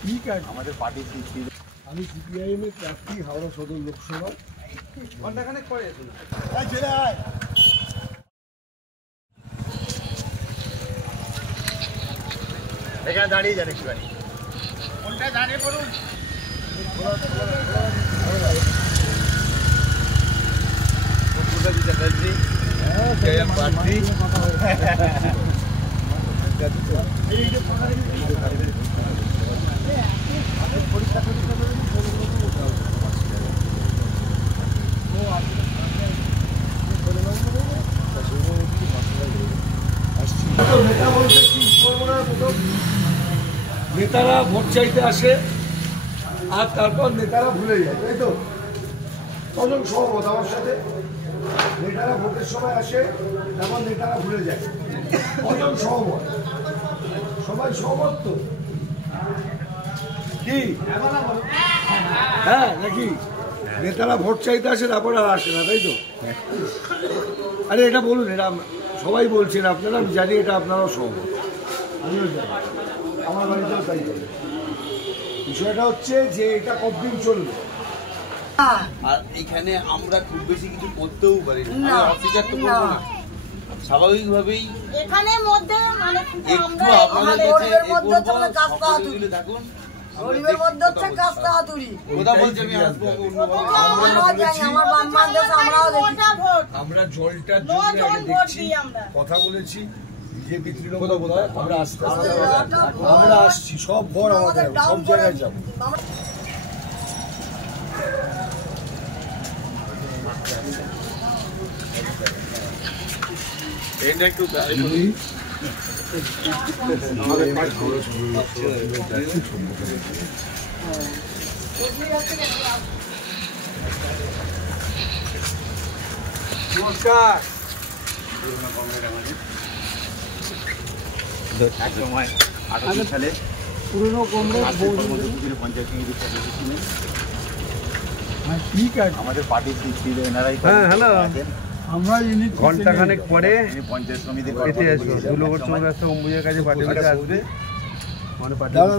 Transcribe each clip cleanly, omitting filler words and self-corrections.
ঠিক আছে আমাদের পার্টির আমি সিপিআইএম এর প্রার্থী হাওড়া সদর লোকসভা ঘন্টাখানেক পরে এখানে দাঁড়িয়ে যান একটুখানি কোনটা দাঁড়িয়ে পড়ুন চ্যাটার্জি প্রার্থী নেতারা ভোট চাইতে আসে আর তারপর নেতারা ভুলে যায়, তাই তো? কজন সহমত আমার সাথে? নেতারা ভোটের সময় আসে, তারপর নেতারা ভুলে যায়। কজন সহমত? সবাই সহমত তো? কি হ্যাঁ নাকি? নেতারা ভোট চাইতে আসে, তারপর আর আসে না, তাই তো? আরে এটা বলুন, এটা সবাই বলছেন আপনারা, আমি জানি এটা আপনারাও সহমত, আমিও জানি, আমার বাড়িতেও তাই চলে। বিষয়টা হচ্ছে যে এটা কতদিন চলবে। আর এখানে আমরা খুব বেশি কিছু করতেও পারি না, অফিসার তো করবো না, স্বাভাবিকভাবেই এখানের মধ্যে মানে একটু আপনাদের কাছে থাকুন। গরিবের মধ্যে হচ্ছে কাস্তা হাতুড়ি কথা বলছি আমি আসবো আমরা জলটার জন্য দেখছি, কথা বলেছি বিজেপি তৃণমূল আমরা আসতে আমরা আসছি, সব ঘর আমাদের সব জায়গায় যাবো। নমস্কার। এক সময় 88 সালে পুরনো কংগ্রেস পঞ্চায়েত ঠিক আছে আমাদের পার্টির ছিল এনারাই। হ্যাঁ হ্যালো, আমরা ঘন্টাখানেক পরে পঞ্চায়েত সমিতি এতে আসবো দুলগর চৌরাস্তা অম্বুজের কাছে পার্টি আসবে।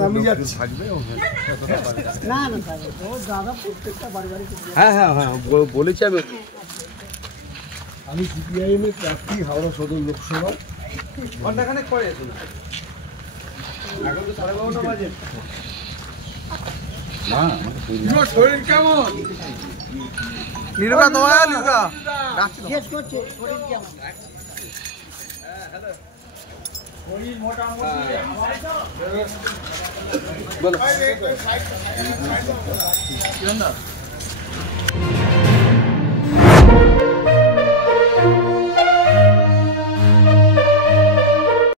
আমি যাচ্ছি। হ্যাঁ হ্যাঁ হ্যাঁ বলেছি আমি। আমি সিপিআইএম এর প্রার্থী হাওড়া সদর লোকসভা ঘন্টাখানেক পরে আসুন। এখন তো 12:30 বাজে। না শরীর কেমন? নির্বা দয়া নির্বা জিজ্ঞেস করছে শরীর কেমন? হ্যাঁ হ্যালো, শরীর মোটামুটি বলো।